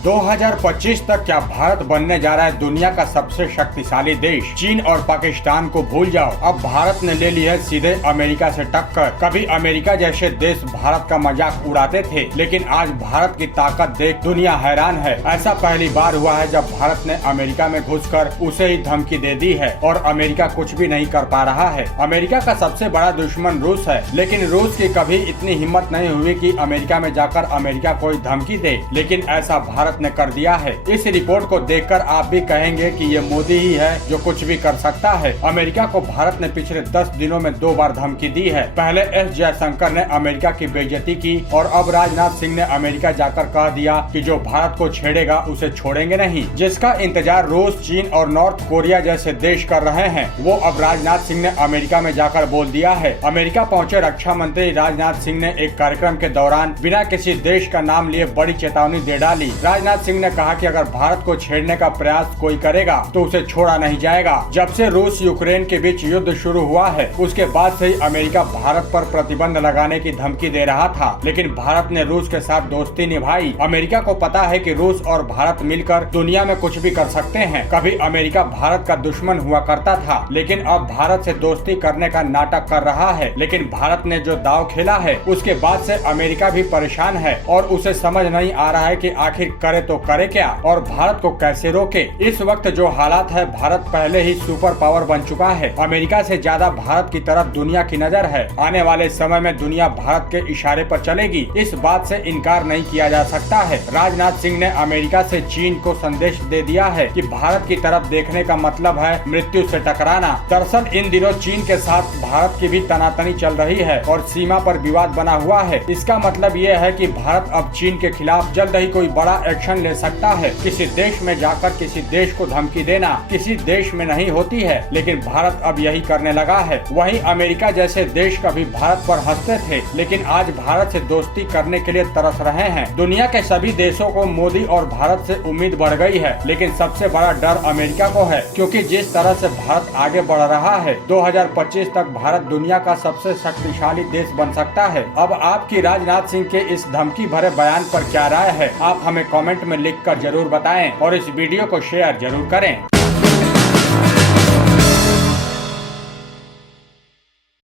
2025 तक क्या भारत बनने जा रहा है दुनिया का सबसे शक्तिशाली देश। चीन और पाकिस्तान को भूल जाओ, अब भारत ने ले ली है सीधे अमेरिका से टक्कर। कभी अमेरिका जैसे देश भारत का मजाक उड़ाते थे, लेकिन आज भारत की ताकत देख दुनिया हैरान है। ऐसा पहली बार हुआ है जब भारत ने अमेरिका में घुसकर उसे ही धमकी दे दी है और अमेरिका कुछ भी नहीं कर पा रहा है। अमेरिका का सबसे बड़ा दुश्मन रूस है, लेकिन रूस की कभी इतनी हिम्मत नहीं हुई कि अमेरिका में जाकर अमेरिका कोई धमकी दे, लेकिन ऐसा भारत ने कर दिया है। इस रिपोर्ट को देखकर आप भी कहेंगे कि ये मोदी ही है जो कुछ भी कर सकता है। अमेरिका को भारत ने पिछले 10 दिनों में 2 बार धमकी दी है। पहले एस जयशंकर ने अमेरिका की बेइज्जती की और अब राजनाथ सिंह ने अमेरिका जाकर कह दिया कि जो भारत को छेड़ेगा उसे छोड़ेंगे नहीं। जिसका इंतजार रूस, चीन और नॉर्थ कोरिया जैसे देश कर रहे हैं, वो अब राजनाथ सिंह ने अमेरिका में जाकर बोल दिया है। अमेरिका पहुँचे रक्षा मंत्री राजनाथ सिंह ने एक कार्यक्रम के दौरान बिना किसी देश का नाम लिए बड़ी चेतावनी दे डाली। राजनाथ सिंह ने कहा कि अगर भारत को छेड़ने का प्रयास कोई करेगा तो उसे छोड़ा नहीं जाएगा। जब से रूस यूक्रेन के बीच युद्ध शुरू हुआ है, उसके बाद से ही अमेरिका भारत पर प्रतिबंध लगाने की धमकी दे रहा था, लेकिन भारत ने रूस के साथ दोस्ती निभाई। अमेरिका को पता है कि रूस और भारत मिलकर दुनिया में कुछ भी कर सकते हैं। कभी अमेरिका भारत का दुश्मन हुआ करता था, लेकिन अब भारत से दोस्ती करने का नाटक कर रहा है। लेकिन भारत ने जो दांव खेला है, उसके बाद से अमेरिका भी परेशान है और उसे समझ नहीं आ रहा है कि आखिर करे तो करे क्या और भारत को कैसे रोके। इस वक्त जो हालात है, भारत पहले ही सुपर पावर बन चुका है। अमेरिका से ज्यादा भारत की तरफ दुनिया की नजर है। आने वाले समय में दुनिया भारत के इशारे पर चलेगी, इस बात से इनकार नहीं किया जा सकता है। राजनाथ सिंह ने अमेरिका से चीन को संदेश दे दिया है कि भारत की तरफ देखने का मतलब है मृत्यु से टकराना। दरअसल इन दिनों चीन के साथ भारत की भी तनातनी चल रही है और सीमा पर विवाद बना हुआ है। इसका मतलब ये है कि भारत अब चीन के खिलाफ जल्द ही कोई बड़ा एक्शन ले सकता है। किसी देश में जाकर किसी देश को धमकी देना किसी देश में नहीं होती है, लेकिन भारत अब यही करने लगा है। वहीं अमेरिका जैसे देश कभी भारत पर हंसते थे, लेकिन आज भारत से दोस्ती करने के लिए तरस रहे हैं। दुनिया के सभी देशों को मोदी और भारत से उम्मीद बढ़ गई है, लेकिन सबसे बड़ा डर अमेरिका को है, क्योंकि जिस तरह से भारत आगे बढ़ रहा है, 2025 तक भारत दुनिया का सबसे शक्तिशाली देश बन सकता है। अब आपकी राजनाथ सिंह के इस धमकी भरे बयान पर क्या राय है, आप हमें कमेंट में लिखकर जरूर बताएं और इस वीडियो को शेयर जरूर करें।